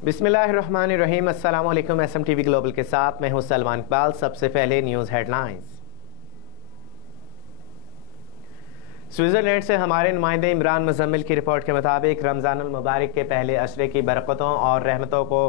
बिस्मिल्लाहिर्रहमानिर्रहीम। अस्सलाम वालेकुम। SMTV ग्लोबल के साथ मैं हूं सलमान इकबाल। सबसे पहले न्यूज़ हेडलाइंस। स्विट्ज़रलैंड से हमारे नुमाइंदे इमरान मुज़म्मिल की रिपोर्ट के मुताबिक रमज़ानुल मुबारक के पहले अशरे की बरकतों और रहमतों को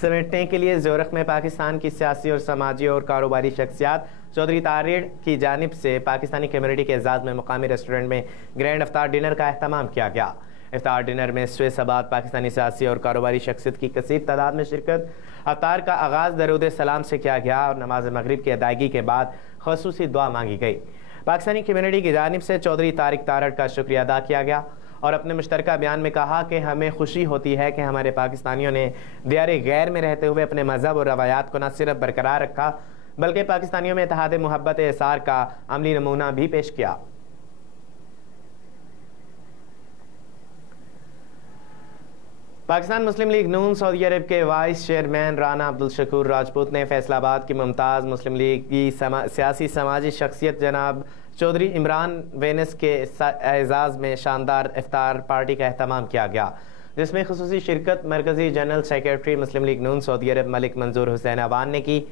समेटने के लिए ज़ोरख में पाकिस्तान की सियासी और समाजी और कारोबारी शख्सियात चौधरी तारिर की जानिब से पाकिस्तानी कम्युनिटी के एजाज़ में मुकामी रेस्टोरेंट में ग्रैंड अफ्तार डिनर का अहतमाम किया गया। इफ्तार डिनर में स्विस आबाद पाकिस्तानी सियासी और कारोबारी शख्सियत की कसीर तादाद में शिरकत। अफ्तार का आगाज़ दरूद सलाम से किया गया और नमाज मगरिब की अदायगी के बाद ख़ुसूसी दुआ मांगी गई। पाकिस्तानी कम्युनिटी की जानिब से चौधरी तारिक तारड़ का शुक्रिया अदा किया गया और अपने मुश्तरका बयान में कहा कि हमें खुशी होती है कि हमारे पाकिस्तानियों ने दियारे गैर में रहते हुए अपने मज़हब और रवायात को न सिर्फ बरकरार रखा बल्कि पाकिस्तानियों में इत्तेहाद मोहब्बत एसार का अमली नमूना भी पेश किया। पाकिस्तान मुस्लिम लीग नून सऊदी अरब के वाइस चेयरमैन राना अब्दुल शकूर राजपूत ने फैसलाबाद की मुमताज़ मुस्लिम लीग की सियासी समाजी शख्सियत जनाब चौधरी इमरान वेनस के एजाज़ में शानदार इफ्तार पार्टी का अहतमाम किया गया, जिसमें खुसूसी शिरकत मरकज़ी जनरल सेक्रेटरी मुस्लिम लीग नून सऊदी अरब मलिक मंजूर हुसैन अवान ने की।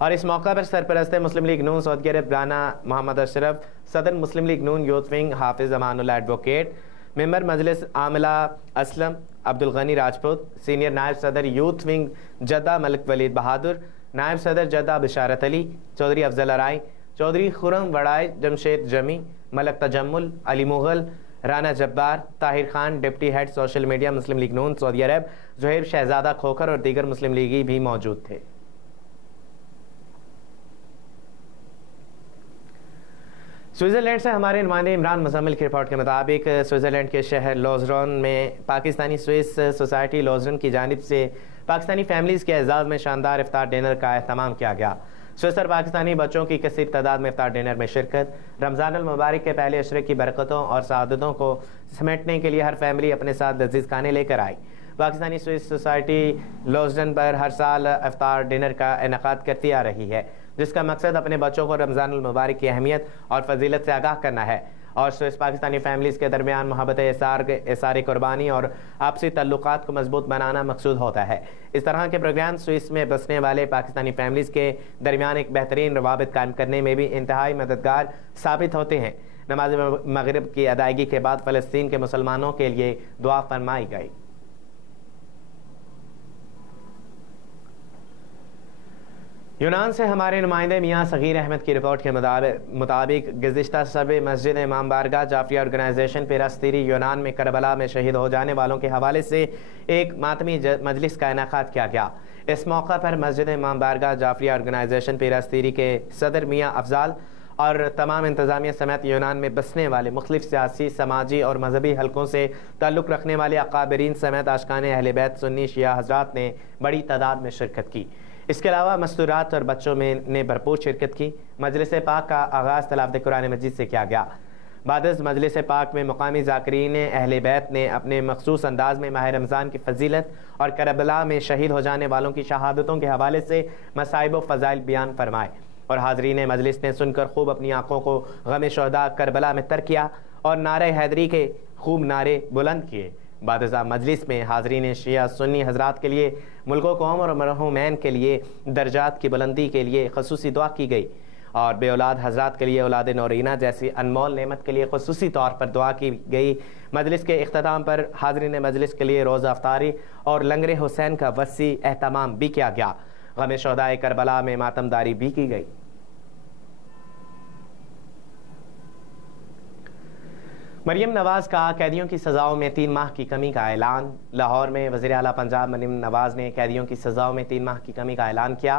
और इस मौका पर सरपरस्त मुस्लिम लीग नून सऊदी अरब राना मोहम्मद अशरफ, सदर मुस्लिम लीग नून यूथ विंग हाफिज़ अमानुल्लाह एडवोकेट, मेंबर मजलिस आमिला असलम अब्दुल गनी राजपूत, सीनियर नायब सदर यूथ विंग जद्दा मलिक वलीद बहादुर, नायब सदर जद्दा बिशारत अली, चौधरी अफजल अराई, चौधरी खुरम वड़ाई, Jamshed Jami, Malik Tajammul, Ali Mughal, Rana Jabbar, Tahir Khan, deputy head social media Muslim League Noon सऊदी अरब, ज़ुहैर शहजादा खोखर और दीगर मुस्लिम लीगी भी मौजूद थे। स्विट्ज़रलैंड से हमारे नुमाइंदे इमरान मुज़म्मिल की रिपोर्ट के मुताबिक स्विट्ज़रलैंड के शहर लॉज़रन में पाकिस्तानी स्विस सोसाइटी लॉज़रन की जानिब से पाकिस्तानी फैमिलीज़ के एजाज़ में शानदार इफ्तार डिनर का अहतमाम किया गया। स्विस और पाकिस्तानी बच्चों की कसीर तादाद में इफ्तार डिनर में शिरकत। रमज़ानुल मुबारक के पहले अशरे की बरकतों और सआदतों को समेटने के लिए हर फैमिली अपने साथ लज़ीज़ खाने लेकर आई। पाकिस्तानी स्विस सोसाइटी लॉज़रन पर हर साल इफ्तार डिनर का इनेकाद करती आ रही है, जिसका मकसद अपने बच्चों को रमज़ानुल मुबारक की अहमियत और फजीलत से आगाह करना है और स्विस पाकिस्तानी फैमिलीज़ के दरमियान मोहब्बत एसार कुर्बानी और आपसी तल्लुक़ात को मजबूत बनाना मकसूद होता है। इस तरह के प्रोग्राम स्विस में बसने वाले पाकिस्तानी फैमिलीज़ के दरमियान एक बेहतरीन रवाबित कायम करने में भी इंतहाई मददगार साबित होते हैं। नमाज मगरिब की अदायगी के बाद फ़लस्तीन के मुसलमानों के लिए दुआ फरमाई गई। यूनान से हमारे नुमाइंदे मियाँ सगीर अहमद की रिपोर्ट के मुताबिक गुज़िश्ता शब मस्जिद इमाम बारगाह जाफरी ऑर्गेनाइजेशन पेरास्तीरी यूनान में करबला में शहीद हो जाने वालों के हवाले से एक मातमी मजलिस का इनेकाद किया गया। इस मौका पर मस्जिद इमाम बारगाह जाफरी ऑर्गेनाइजेशन पेरास्तीरी के सदर मियाँ अफजाल और तमाम इंतज़ामिया समेत यूनान में बसने वाले मुख्तलिफ सियासी समाजी और मजहबी हलकों से ताल्लुक़ रखने वाले अकाबरीन समेत आशिकान अहले बैत सुन्नी शिया हज़रात ने बड़ी तादाद में शिरकत की। इसके अलावा मस्तूरात और बच्चों में ने भरपूर शिरकत की। मजलिस पाक का आगाज़ तलावत कुरान मजीद से किया गया। बाद मजलिस पाक में मुकामी ज़ाकिरीन अहले बैत ने अपने मखसूस अंदाज में माह रमज़ान की फजीलत और करबला में शहीद हो जाने वालों की शहादतों के हवाले से मसाइब व फ़ज़ाइल बयान फरमाए और हाज़रीन मजलिस ने सुनकर खूब अपनी आँखों को गम शहदा करबला में तर किया और नारे हैदरी के खूब नारे बुलंद किए। बाद मजलिस में हाज़रीन शिया सुन्नी हज़रात के लिए मुल्क कौम और मरहूमैन के लिए दर्जात की बुलंदी के लिए ख़ुसूसी दुआ की गई और बे औलाद हज़रात के लिए औलाद नौरीना जैसी अनमोल नेमत के लिए ख़ुसूसी तौर पर दुआ की गई। मजलिस के इख्तिताम पर हाज़रीन मजलिस के लिए रोज़ा अफ्तारी और लंगर हुसैन का वसी एहतमाम भी किया गया। गम शहदाए करबला में मातमदारी भी की गई। मरियम नवाज़ का कैदियों की सज़ाओं में 3 माह की कमी का ऐलान। लाहौर में वज़ीर आला पंजाब मरियम नवाज़ ने कैदियों की सज़ाओं में 3 माह की कमी का ऐलान किया।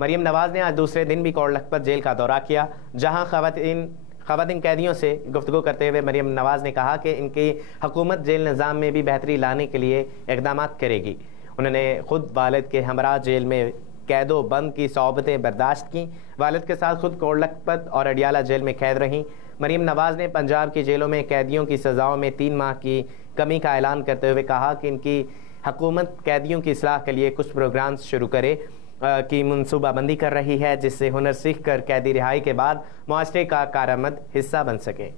मरियम नवाज़ ने आज दूसरे दिन भी कोट लखपत जेल का दौरा किया, जहां ख़वातीन कैदियों से गुफ्तगू करते हुए मरियम नवाज़ ने कहा कि इनकी हुकूमत जेल निज़ाम में भी बेहतरी लाने के लिए इक़दाम करेगी। उन्होंने खुद वालिद के हमरा जेल में कैदो बंद की सौबतें बर्दाश्त की। वालिद के साथ खुद कोट लखपत और अडियाला जेल में कैद रहीं। मरियम नवाज़ ने पंजाब की जेलों में कैदियों की सज़ाओं में 3 माह की कमी का ऐलान करते हुए कहा कि इनकी हुकूमत कैदियों की इस्लाह के लिए कुछ प्रोग्राम्स शुरू करे की मनसूबाबंदी कर रही है, जिससे हुनर सीख कर कैदी रिहाई के बाद मुआशरे का कारआमद हिस्सा बन सके।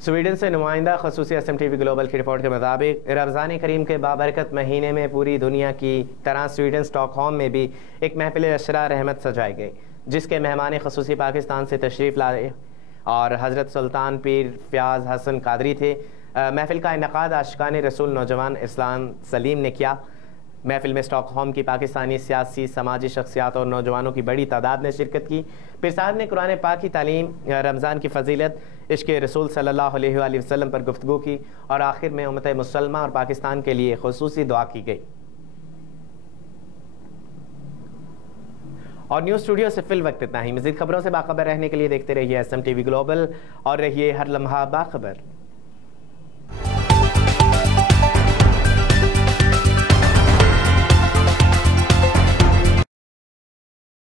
سویڈن سے نمائندہ خصوصی SMTV گلوبل کی رپورٹ کے مطابق رمضان کریم کے بابرکت مہینے میں پوری دنیا کی طرح سویڈن اسٹاک ہوم میں بھی ایک محفل عشرہ رحمت سجائی گئی، جس کے مہمان خصوصی پاکستان سے تشریف لائے اور حضرت سلطان پیر فیاض حسن قادری تھے۔ محفل کا انعقاد عاشقان رسول نوجوان اسلام سلیم نے کیا۔ محفل میں اسٹاک ہوم کی پاکستانی سیاسی سماجی شخصیات اور نوجوانوں کی بڑی تعداد نے شرکت کی۔ پیر صاحب نے قرآن پاک کی تعلیم، رمضان کی فضیلت، عشق رسول صلی اللہ علیہ وآلہ وسلم پر گفتگو کی اور آخر میں امت مسلمہ اور پاکستان کے لیے خصوصی دعا کی گئی۔ اور نیوز اسٹوڈیو سے فی الوقت اتنا ہی۔ مزید خبروں سے باخبر رہنے کے لیے دیکھتے رہیے SMTV گلوبل اور رہیے ہر لمحہ باخبر۔